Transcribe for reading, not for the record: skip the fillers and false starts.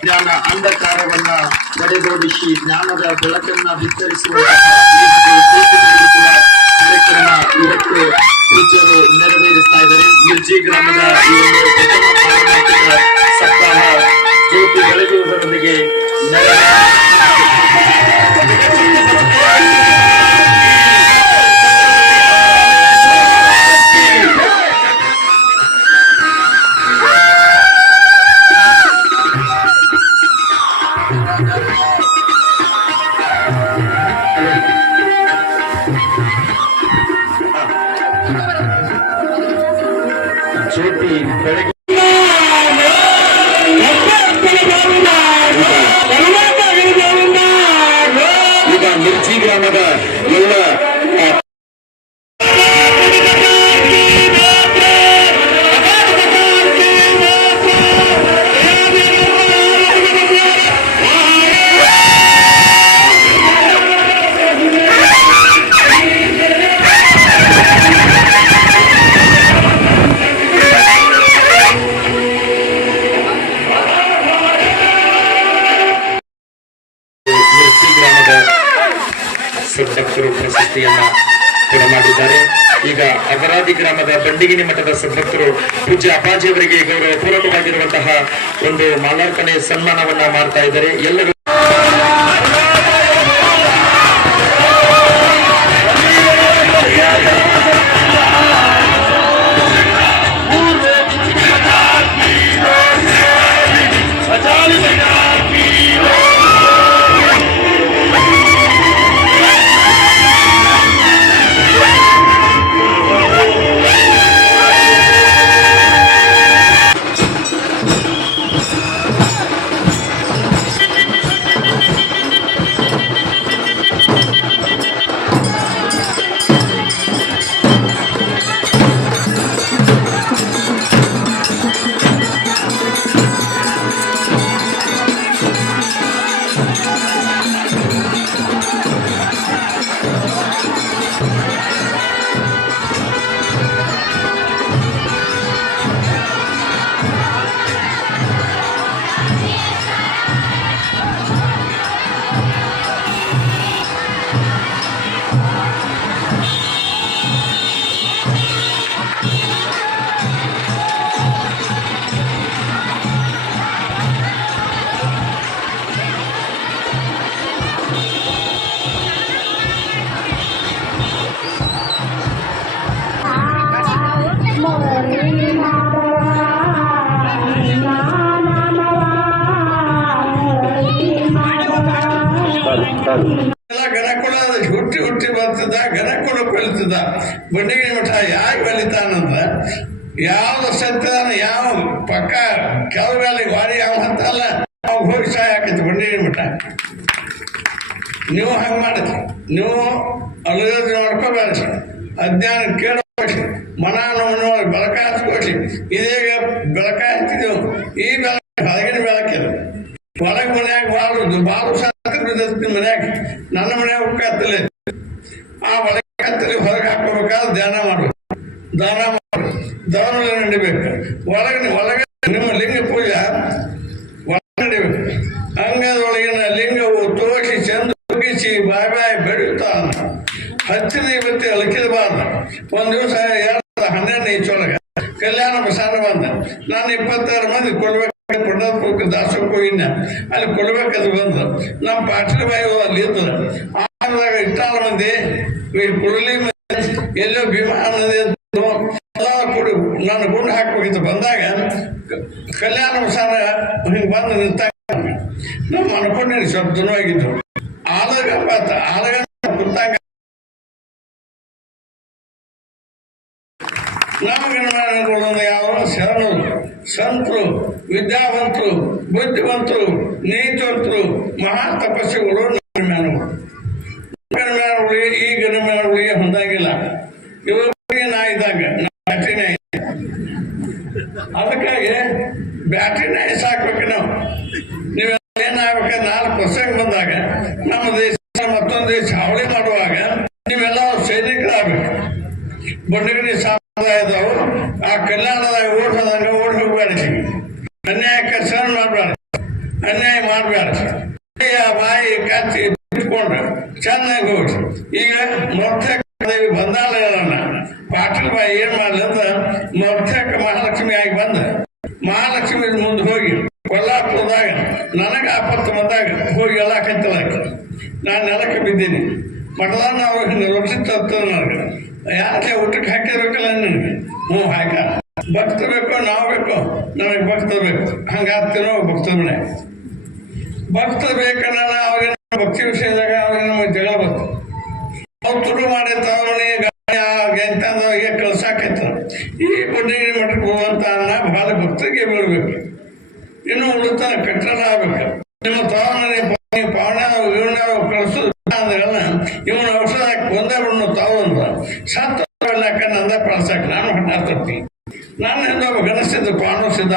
ಜ್ಞಾನ ಅಂಧಕಾರವನ್ನ ಹೊಡೆದೋಡಿಸಿ ಜ್ಞಾನದ ಬೆಳಕನ್ನ ಬಿತ್ತರಿಸುವ ಕಾರ್ಯಕ್ರಮ ಇವತ್ತು ಪೂಜ್ಯರು ನೆರವೇರಿಸ್ತಾ ಇದ್ದಾರೆ. ಮಿರ್ಜಿ ಗ್ರಾಮದ ಈ ಒಂದು ಸಪ್ತಾಹ ಜ್ಯೋತಿ ಬೆಳಗುವುದರೊಂದಿಗೆ ಜ್ಯೋತಿ ಬೆಳಗ್ಗೆ ಈಗ ಮಿರ್ಜಿ ಗ್ರಾಮದ ಎಲ್ಲ ಸದ್ಭಕ್ತರು ಪ್ರಶಸ್ತಿಯನ್ನ ಕೂಡ ಮಾಡಿದ್ದಾರೆ. ಈಗ ಅಗರಾದಿ ಗ್ರಾಮದ ಬಂಡಿಗಿನಿ ಮಠದ ಸದ್ಭಕ್ತರು ಪೂಜ್ಯ ಅಪ್ಪಾಜಿಯವರಿಗೆ ಗೌರವ ಪೂರ್ವಕವಾಗಿರುವಂತಹ ಒಂದು ಮಾಲಾರ್ಪಣೆ ಸನ್ಮಾನವನ್ನ ಮಾಡ್ತಾ ಇದ್ದಾರೆ. ಎಲ್ಲರೂ ಹುಟ್ಟಿ ಹುಟ್ಟಿ ಬರ್ತದ ಗನ ಕೂಡ ಕೊಲ್ತದ. ಬಂಡಿಗಿನಿ ಮಠ ಯಾಕೆ ಬೆಳಿತಾನಂದ ಯಾವ್ದು ಸತ್ಯದಾನ ಯಾವ ಪಕ್ಕ ಕೆಲವೆಲ್ಲ ವಾಡಿ ಯಾವ ಅಂತಲ್ಲ ಅವ್ ಹೋಗಿ ಸಹಾಯ ಆಕೈತಿ ಬಂಡಿಗಿನಿ ಮಠ. ನೀವು ಹಂಗ ಮಾಡಿದ್ರಿ, ನೀವು ಅಲ್ಲದ ಮಾಡ್ಕೋಬೇಡ, ಅಜ್ಞಾನ ಕೇಳ ಮನಾನು ಮನೊಳಗೆ ಬೆಳಕ ಹಚ್ಕೊಟ್ರಿ. ಇದೀಗ ಬೆಳಕ ಹಚ್ಚಿದೆವು. ಈ ಬೆಳಕ ಹೊರಗಿನ ಬೆಳಕಿದು. ಹೊರಗೆ ಮನ್ಯಾಗ ಬಾಳು ಸಾತ್ರ ಬಿದ್ದೈತಿ ಮನ್ಯಾಗ. ನನ್ನ ಮನ್ಯಾಗ ಉಕ್ಕತ್ತಲೆ ಆ ಒಳಗೆ ಕತ್ತಲಿ ಹೊರಗೆ ಹಾಕೋಬೇಕಾದ್ರೆ ಧ್ಯಾನ ಮಾಡ್ಬೇಕು. ದಾನ ಮಾಡ್ಬೇಕು. ದಾನ ನಡಿಬೇಕು. ಒಳಗೆ ನಿಮ್ಮ ಲಿಂಗ ಪೂಜೆ ಒಳಗೆ ನಡಿಬೇಕು. ಅಂಗದೊಳಗಿನ ಲಿಂಗವು ತೋರಿಸಿ ಚಂದ ಮುಗಿಸಿ ಬಾಯ್ ಬಾಯ್ ಬೆಳೆಯುತ್ತಾ ಹಚ್ಚಿದ ಇವತ್ತಿ ಅಲಕಿದಬಾರ್ದು. ಒಂದು ದಿವಸ 2012 ಈಚೊಳಗೆ ಕಲ್ಯಾಣ ಪ್ರಸಾದ ಬಂದ. ನಾನು 26 ಮಂದಿ ಕೊಡ್ಬೇಕು ಪಂಡರಪುರಕ್ಕೆ ದಾಸೋಕ್ ಹೋಗಿನ. ಅಲ್ಲಿ ಕೊಡ್ಬೇಕದು ಬಂದು ನಮ್ಮ ಪಾಟೀಲ್ ಬಾಯಿ ಅಲ್ಲಿ ಇರ್ತದೆ. ಆದಾಗ ಇಷ್ಟಾಲ ಮಂದಿ ಕುಡಲಿ ಎಲ್ಲೋ ಭೀಮಾ ನದಿ ಕುಡಿ ನಾನು ಗುಂಡು ಹಾಕ್ಬೇಕಿತ್ತು. ಬಂದಾಗ ಕಲ್ಯಾಣ ಪ್ರಸಾದ ಹಿಂಗೆ ಬಂದು ನಿಂತಾಗ ನಮ್ಮ ಅನ್ಕೊಂಡೇನಿ ಸ್ವಲ್ಪ ದಿನವಾಗಿದ್ದು. ಆಲಗ ಕುಂತಾಗ ನಮ್ಮ ಗಣಮಾನಗಳು ಯಾವ ಶರಣರು, ಸಂತರು, ವಿದ್ಯಾವಂತರು, ಬುದ್ಧಿವಂತರು, ನೀತಿವಂತರು, ಮಹಾ ತಪಸ್ಸುಗಳು ಗಣಮ್ಯಾನುಗಳು. ಈ ಗಣಮ್ಯಾನುಗಳಿಗೆ ಹೊಂದಾಗಿಲ್ಲ. ಇವರಿಗೆ ನಾ ಇದ್ದಾಗ ಬ್ಯಾಟ್ರಿ ನಾಯಿ. ಅದಕ್ಕಾಗಿ ಬ್ಯಾಟ್ರಿ ನಾಯಿ ಸಾಕ್ಬೇಕು ನಾವು. ನೀವೆಲ್ಲ ಏನಾಗ್ಬೇಕು, 4 ಪ್ರಸಂಗ ಬಂದಾಗ ನಮ್ಮ ದೇಶ ಮತ್ತೊಂದು ದೇಶ ಹಾವಳಿ ಮಾಡುವಾಗ ನೀವೆಲ್ಲ ಸೈನಿಕರಾಗಬೇಕು. ಬಂಡಗಡಿ ಸಂಪ್ರದಾಯದವು ಆ ಕಲ್ಯಾಣದಾಗ ಓಡ್ಸೋದಂಗ ಓಡಿ ಹೋಗ್ಬೇಡ. ಅನ್ಯಾಯಕ್ಕೆ ಸಹನ ಮಾಡಬೇಡ, ಅನ್ಯಾಯ ಮಾಡಬೇಡ. ಬಾಯಿ ಕಚ್ಚಿ ಬಿಟ್ಕೊಂಡ್ರೆ ಚೆನ್ನಾಗಿ ಹೋಗಿ. ಈಗ ಮೊರ್ತದೇವಿ ಬಂದಾಳ ಹೇಳೋಣ. ಪಾಟೀಲ್ ಬಾಯಿ ಏನ್ ಮಾಡ್ಲಿ ಅಂತ ಮೊರ್ತಕ್ಕೆ ಮಹಾಲಕ್ಷ್ಮಿ ಆಗಿ ಬಂದ. ಮಹಾಲಕ್ಷ್ಮಿ ಮುಂದೆ ಹೋಗಿ ಕೊಲ್ಲಾಪುರದಾಗ ನನಗೆ ಆಪತ್ತು ಬಂದಾಗ ಹೋಗಿ ಎಲ್ಲ ಕತ್ತಲಾಕಿ ನಾನು ನೆಲಕ್ಕೆ ಬಿದ್ದೀನಿ. ಮಠದಾನ ಅವ್ರಿಗೆ ರೊಟ್ಟಿ ತರ್ತದ ನನಗೆ. ಯಾಕೆ ಊಟಕ್ಕೆ ಹಾಕಿರ್ಬೇಕಲ್ಲ ನನಗೆ? ಹ್ಞೂ ಹಾಕ. ಭಕ್ತ ಬೇಕು, ನಾವು ಬೇಕು, ನನಗೆ ಭಕ್ತ ಬೇಕು. ಹಂಗಾಗ್ತಿರೋ ಭಕ್ತ ಮನೆ ಭಕ್ತ ಬೇಕನ್ನ ಅವಾಗ ಭಕ್ತಿ ವಿಷಯದಾಗ ಅವಾಗ ನಮಗೆ ಜಗಳ ಬಂತು. ಅವ್ರು ತುಡು ಮಾಡಿ ತವಣಿ ಗಂಟಂದವರಿಗೆ ಕಳ್ಸಾಕೈತ. ಈ ಬಡ್ಡಿಗಿರಿ ಮಠಕ್ಕೆ ಹೋಗುವಂತ ಅನ್ನ ಬಹಳ ಭಕ್ತರಿಗೆ ಬೀಳ್ಬೇಕು. ಇನ್ನು ಉಳಿತಾನ ಕಟ್ಟಡ ಆಗ್ಬೇಕು. ನಿಮ್ಮ ತವಣಿ ಪಾವಣ ಕಳಿಸೋದು ಅಂದ್ರಲ್ಲ ಇವನ ಔಷಧ ಒಂದೇ ಬಿಡ್ನು ತಾವು ಅಂತ ಸತ್ತ ನಂದ ಪ್ರಾಸಾಕ ನಾನು ಹೊಟ್ಟ ತರ್ತೀನಿ. ನಾನು ಇನ್ನೊಬ್ಬ ಗಣಸಿದ್ದು ಪಾಂಡವ ಸಿದ್ಧ